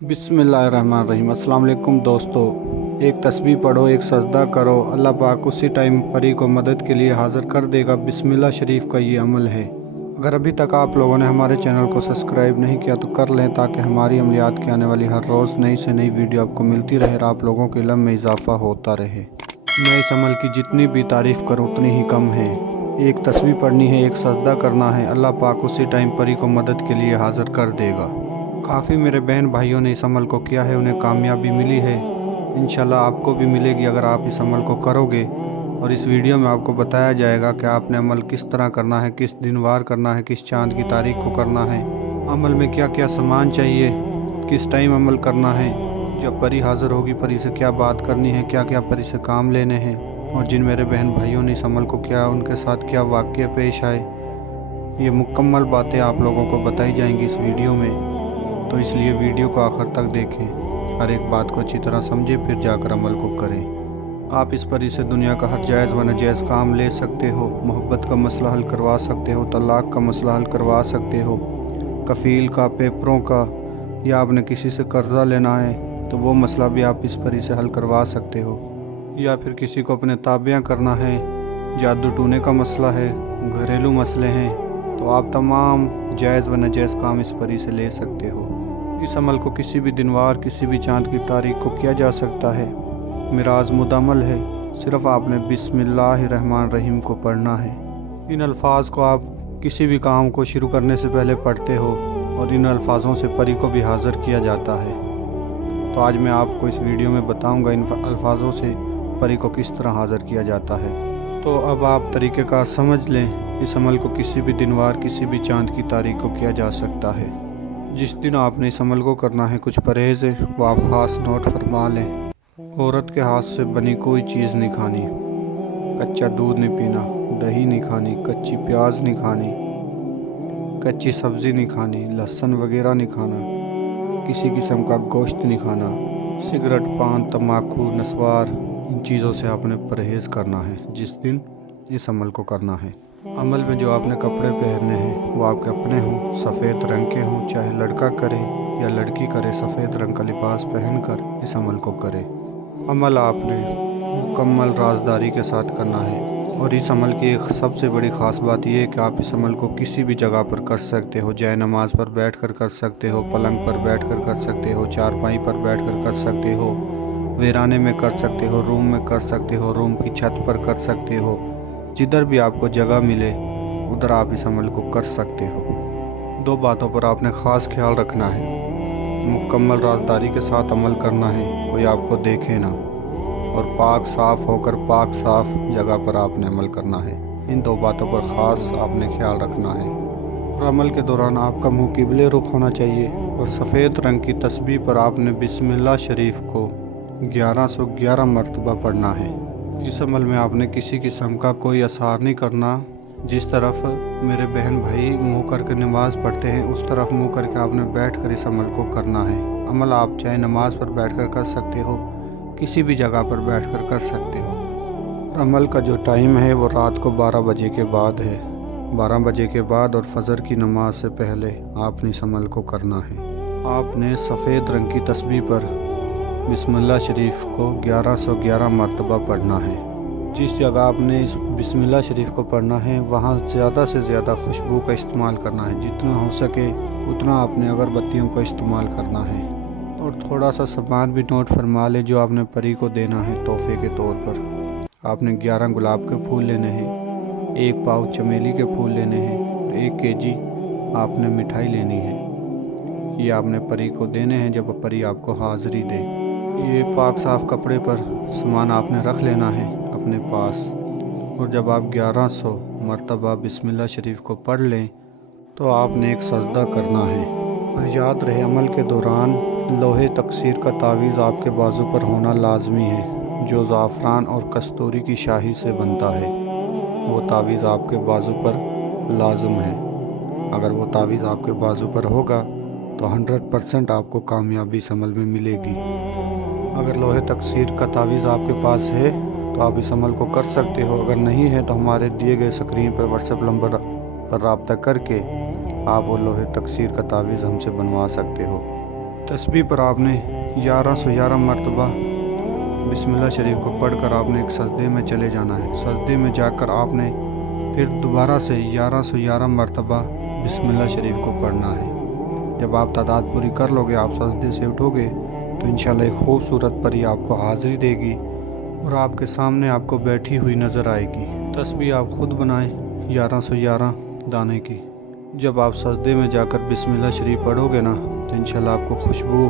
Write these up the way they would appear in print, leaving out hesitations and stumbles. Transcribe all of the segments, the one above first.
बिस्मिल्लाहिर्रहमानिर्रहीम। अस्सलाम वालेकुम दोस्तों। एक तस्बीह पढ़ो, एक सजदा करो, अल्लाह पाक उसी टाइम परी को मदद के लिए हाज़िर कर देगा। बिस्मिल्लाह शरीफ का ये अमल है। अगर अभी तक आप लोगों ने हमारे चैनल को सब्सक्राइब नहीं किया तो कर लें, ताकि हमारी अमलियात की आने वाली हर रोज़ नई से नई वीडियो आपको मिलती रहे और आप लोगों के इल्म में इजाफ़ा होता रहे। मैं इस अमल की जितनी भी तारीफ़ करूँ उतनी ही कम है। एक तस्बीह पढ़नी है, एक सजदा करना है, अल्लाह पाक उसी टाइम परी को मदद के लिए हाज़िर कर देगा। काफ़ी मेरे बहन भाइयों ने इस अमल को किया है, उन्हें कामयाबी मिली है। इंशाल्लाह आपको भी मिलेगी अगर आप इस अमल को करोगे। और इस वीडियो में आपको बताया जाएगा कि आपने अमल किस तरह करना है, किस दिन वार करना है, किस चांद की तारीख को करना है, अमल में क्या क्या सामान चाहिए, किस टाइम अमल करना है, जब परी हाज़िर होगी परी से क्या बात करनी है, क्या क्या परी से काम लेने हैं, और जिन मेरे बहन भाइयों ने इस अमल को किया उनके साथ क्या वाक़या पेश आए। ये मुकम्मल बातें आप लोगों को बताई जाएंगी इस वीडियो में, तो इसलिए वीडियो को आखिर तक देखें, हर एक बात को अच्छी तरह समझें, फिर जाकर अमल को करें। आप इस परी से दुनिया का हर जायज़ व नाजायज़ काम ले सकते हो, मोहब्बत का मसला हल करवा सकते हो, तलाक़ का मसला हल करवा सकते हो, कफ़ील का, पेपरों का, या आपने किसी से कर्ज़ा लेना है तो वो मसला भी आप इस परी से हल करवा सकते हो, या फिर किसी को अपने ताबियाँ करना है, जादू टूने का मसला है, घरेलू मसले हैं, तो आप तमाम जायज़ व नाजायज़ काम इस परी से ले सकते हो। इस अमल को किसी भी दिनवार, किसी भी चांद की तारीख को किया जा सकता है। मेरा आज़मुदा अमल है, सिर्फ़ आपने बिस्मिल्लाहिर्रहमानिर्रहीम को पढ़ना है। इन अल्फाज को आप किसी भी काम को शुरू करने से पहले पढ़ते हो और इन अल्फाजों से परी को भी हाज़िर किया जाता है। तो आज मैं आपको इस वीडियो में बताऊंगा इन अल्फाजों से परी को किस तरह हाज़िर किया जाता है। तो अब आप तरीक़ेकार समझ लें। इस अमल को किसी भी दिनवार, किसी भी चांद की तारीख को किया जा सकता है। जिस दिन आपने इस अमल को करना है, कुछ परहेज़ है वो आप ख़ास नोट फरमा लें। औरत के हाथ से बनी कोई चीज़ नहीं खानी, कच्चा दूध नहीं पीना, दही नहीं खानी, कच्ची प्याज नहीं खानी, कच्ची सब्ज़ी नहीं खानी, लहसुन वगैरह नहीं खाना, किसी किस्म का गोश्त नहीं खाना, सिगरेट, पान, तम्बाकू, नस्वार, इन चीज़ों से आपने परहेज़ करना है जिस दिन इस अमल को करना है। अमल में जो आपने कपड़े पहनने हैं वो आपके अपने हों, सफ़ेद रंग के हों, चाहे लड़का करे या लड़की करे, सफ़ेद रंग का लिबास पहनकर इस अमल को करे। अमल आपने मुकम्मल राज़दारी के साथ करना है। और इस अमल की एक सबसे बड़ी ख़ास बात यह है कि आप इस अमल को किसी भी जगह पर कर सकते हो। जाए नमाज पर बैठकर कर सकते हो, पलंग पर बैठकर कर सकते हो, चारपाई पर बैठकर कर सकते हो, वीराने में कर सकते हो, रूम में कर सकते हो, रूम की छत पर कर सकते हो, जिधर भी आपको जगह मिले उधर आप इस अमल को कर सकते हो। दो बातों पर आपने ख़ास ख्याल रखना है। मुकम्मल राज़दारी के साथ अमल करना है, कोई आपको देखे ना, और पाक साफ़ होकर पाक साफ़ जगह पर आपने अमल करना है। इन दो बातों पर ख़ास आपने ख्याल रखना है। और अमल के दौरान आपका मुँह किबले रुख होना चाहिए और सफ़ेद रंग की तस्बीह पर आपने बिस्मिल्लाह शरीफ को 1111 मरतबा पढ़ना है। इस अमल में आपने किसी किस्म का कोई असर नहीं करना। जिस तरफ मेरे बहन भाई मुँह करके नमाज़ पढ़ते हैं उस तरफ मुँह करके आपने बैठकर इस अमल को करना है। अमल आप चाहे नमाज पर बैठकर कर सकते हो, किसी भी जगह पर बैठकर कर सकते हो। अमल का जो टाइम है वो रात को 12 बजे के बाद है। 12 बजे के बाद और फजर की नमाज से पहले आपने इस अमल को करना है। आपने सफ़ेद रंग की तस्बीह पर बिस्मिल्लाह शरीफ को 1111 मरतबा पढ़ना है। जिस जगह आपने इस बिस्मिल्लाह शरीफ को पढ़ना है वहाँ ज़्यादा से ज़्यादा खुशबू का इस्तेमाल करना है। जितना हो सके उतना आपने अगरबत्तियों का इस्तेमाल करना है। और थोड़ा सा सामान भी नोट फरमा ले जो आपने परी को देना है तोहफे के तौर पर। आपने 11 गुलाब के फूल लेने हैं, 1 पाव चमेली के फूल लेने हैं और 1 केजी आपने मिठाई लेनी है। ये आपने परी को देने हैं जब परी आपको हाज़िरी दे। ये पाक साफ़ कपड़े पर सामान आपने रख लेना है अपने पास। और जब आप 1100 मरतबा बिस्मिल्लाह शरीफ को पढ़ लें तो आपने एक सजदा करना है। और याद रहे अमल के दौरान लोहे तकसीर का तावीज़ आपके बाजू पर होना लाजमी है, जो ज़ाफ़रान और कस्तूरी की शाही से बनता है। वो तावीज़ आपके बाजू पर लाजम है। अगर वो तावीज़ आपके बाजू पर होगा तो 100% आपको कामयाबी इस अमल में मिलेगी। अगर लोहे तकसीर का तावीज़ आपके पास है तो आप इस अमल को कर सकते हो। अगर नहीं है तो हमारे दिए गए स्क्रीन पर व्हाट्सएप नंबर पर रब्ता करके आप वो लोहे तकसीर का तावीज़ हमसे बनवा सकते हो। तस्बीह पर आपने 1111 मरतबा बिस्मिल्लाह शरीफ को पढ़कर आपने एक सजदे में चले जाना है। सजदे में जाकर आपने फिर दोबारा से 1111 मरतबा बिस्मिल्लाह शरीफ को पढ़ना है। जब आप तादाद पूरी कर लोगे, आप सजदे से उठोगे तो इंशाल्लाह एक खूबसूरत परी आपको हाज़िरी देगी और आपके सामने आपको बैठी हुई नज़र आएगी। तस्बीह आप ख़ुद बनाएं 1111 दाने की। जब आप सजदे में जाकर बिस्मिल्लाह शरीफ पढ़ोगे ना तो इंशाल्लाह आपको खुशबू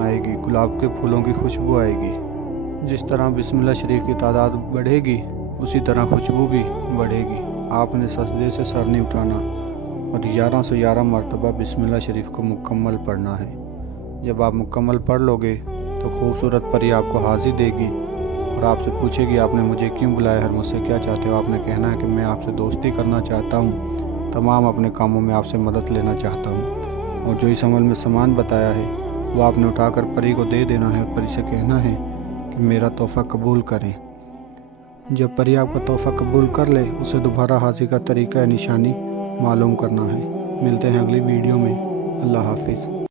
आएगी, गुलाब के फूलों की खुशबू आएगी। जिस तरह बिस्मिल्लाह शरीफ की तादाद बढ़ेगी उसी तरह खुशबू भी बढ़ेगी। आपने सजदे से सर नहीं उठाना और 1111 मरतबा बिस्मिल्लाह शरीफ को मुकम्मल पढ़ना है। जब आप मुकम्मल पढ़ लोगे तो खूबसूरत परी आपको हाज़िर देगी और आपसे पूछेगी आपने मुझे क्यों बुलाया है, मुझसे क्या चाहते हो। आपने कहना है कि मैं आपसे दोस्ती करना चाहता हूँ, तमाम अपने कामों में आपसे मदद लेना चाहता हूँ। और जो इस अमल में सामान बताया है वो आपने उठाकर परी को दे देना है और परी से कहना है कि मेरा तोहफ़ा कबूल करें। जब परी आपका तोहफ़ा कबूल कर ले उसे दोबारा हाजिर का तरीका या निशानी मालूम करना है। मिलते हैं अगली वीडियो में। अल्लाह हाफिज़।